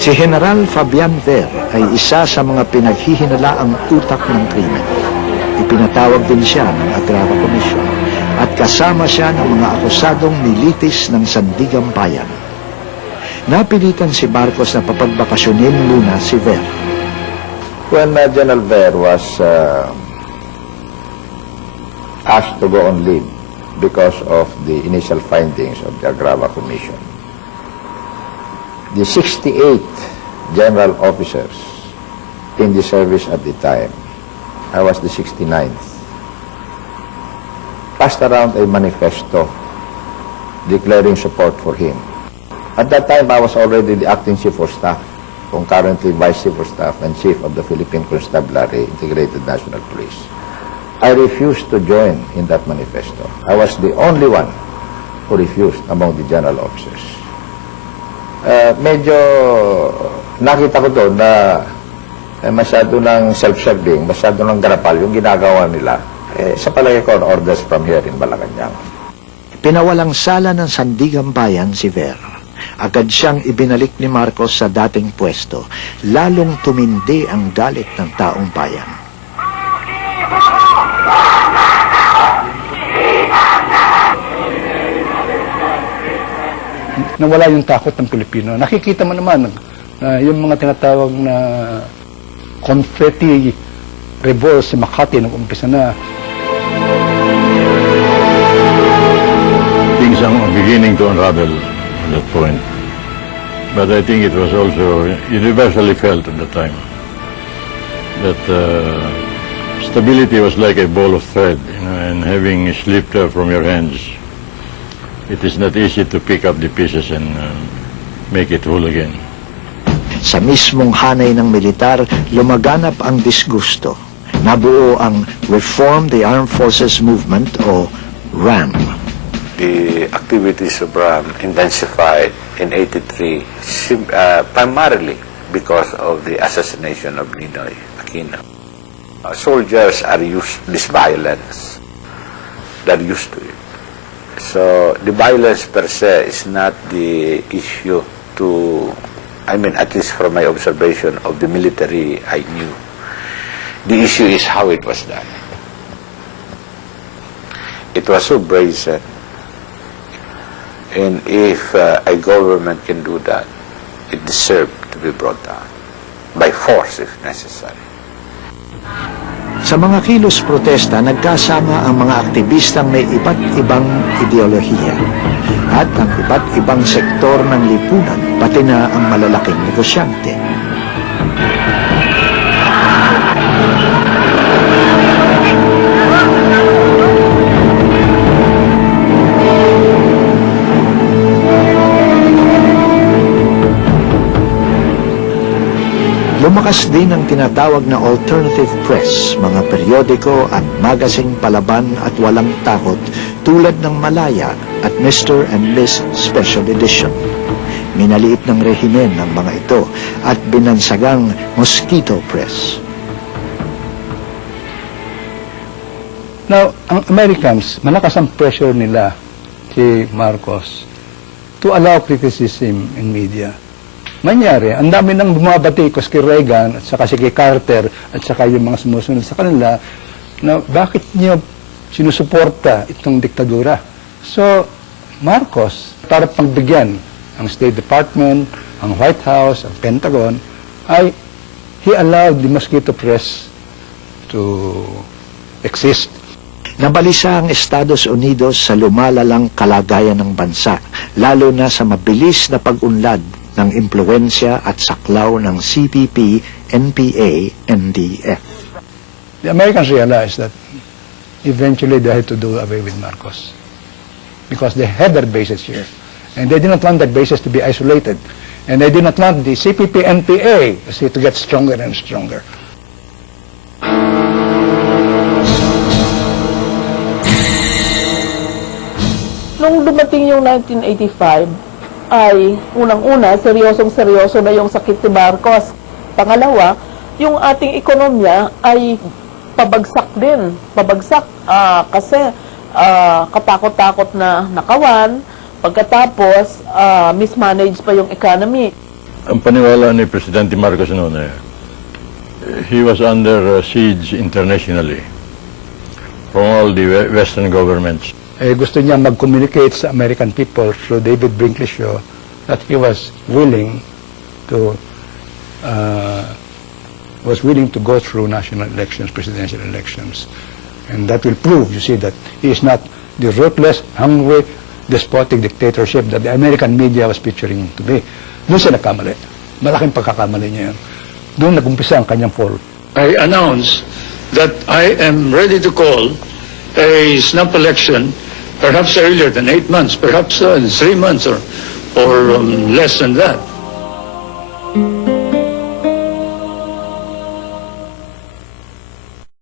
Si General Fabian Ver ay isa sa mga pinaghihinalaang utak ng krimen. Ipinatawag din siya ng Agrava Commission at kasama siya ng mga akusadong nilitis ng Sandigang Bayan. Napilitan si Marcos na papagbakasyonin muna si Ver. When General Ver was asked to go on leave because of the initial findings of the Agrava Commission, the 68 general officers in the service at the time, I was the 69th, passed around a manifesto declaring support for him. At that time, I was already the acting chief of staff, concurrently vice chief of staff and chief of the Philippine Constabulary Integrated National Police. I refused to join in that manifesto. I was the only one who refused among the general officers. Medyo nakita ko doon na masyado ng self-serving, masyado ng garapal yung ginagawa nila. Sa palagay ko, orders from here in Malacanang. Pinawalang sala ng Sandigang Bayan si Ver. Agad siyang ibinalik ni Marcos sa dating pwesto, lalong tumindi ang galit ng taong bayan. Nawala yung takot ng Pilipino. Nakikita mo naman na yung mga tinatawag na confetti revolts sa Makati nung umpisa na. Things are beginning to unravel at that point. But I think it was also universally felt at the time that stability was like a ball of thread, and having slipped from your hands, it is not easy to pick up the pieces and make it whole again. Sa mismong hanay ng militar, lumaganap ang disgusto. Nabuo ang Reform the Armed Forces Movement o RAM. The activities of RAM intensified in 83 primarily because of the assassination of Ninoy Aquino. Soldiers are used to this violence. They're used to it. So the violence per se is not the issue to, I mean, at least from my observation of the military I knew. The issue is how it was done. It was so brazen. And if a government can do that, it deserved to be brought down by force if necessary. Sa mga kilos protesta, nagkasama ang mga aktivistang may iba't ibang ideolohiya at ang iba't ibang sektor ng lipunan, pati na ang malalaking negosyante. Lumakas din ang tinatawag na alternative press, mga periodiko at magazine palaban at walang takot tulad ng Malaya at Mr. and Miss Special Edition. Minaliit ng rehimen ng mga ito at binansagang Mosquito Press. Now, ang Americans, malakas ang pressure nila si Marcos to allow criticism in media. Manyari, ang dami nang bumabatikos kay Reagan at saka si kay Carter at saka yung mga sumusunod sa kanila na bakit niyo sinusuporta itong diktadura. So, Marcos, para pagbigyan ang State Department, ang White House, ang Pentagon, ay he allowed the Mosquito Press to exist. Nabalisa ang Estados Unidos sa lumalalang kalagayan ng bansa, lalo na sa mabilis na pag-unlad ng impluensya at saklaw ng CPP, NPA, NDF. The Americans realized that eventually they had to do away with Marcos because they had their bases here. And they did not want that bases to be isolated. And they did not want the CPP, NPA to get stronger and stronger. Nung dumating yung 1985, ay unang-una, seryosong-seryoso na yung sakit ni Marcos. Pangalawa, yung ating ekonomiya ay pabagsak din. Pabagsak kasi katakot-takot na nakawan, pagkatapos mismanage pa yung economy. ang paniwala ni Presidente Marcos noon he was under siege internationally from all the Western governments. Gusto niya mag-communicate sa American people through David Brinkley Shaw that he was willing to go through national elections, presidential elections. And that will prove, you see, that he is not the ruthless, hungry, despotic dictatorship that the American media was picturing him to be. Doon siya nagkamali. Malaking pagkakamali niya yan. Doon nag-umpisa ang kanyang fall. I announce that I am ready to call a snap election, perhaps earlier than 8 months, perhaps 3 months or less than that.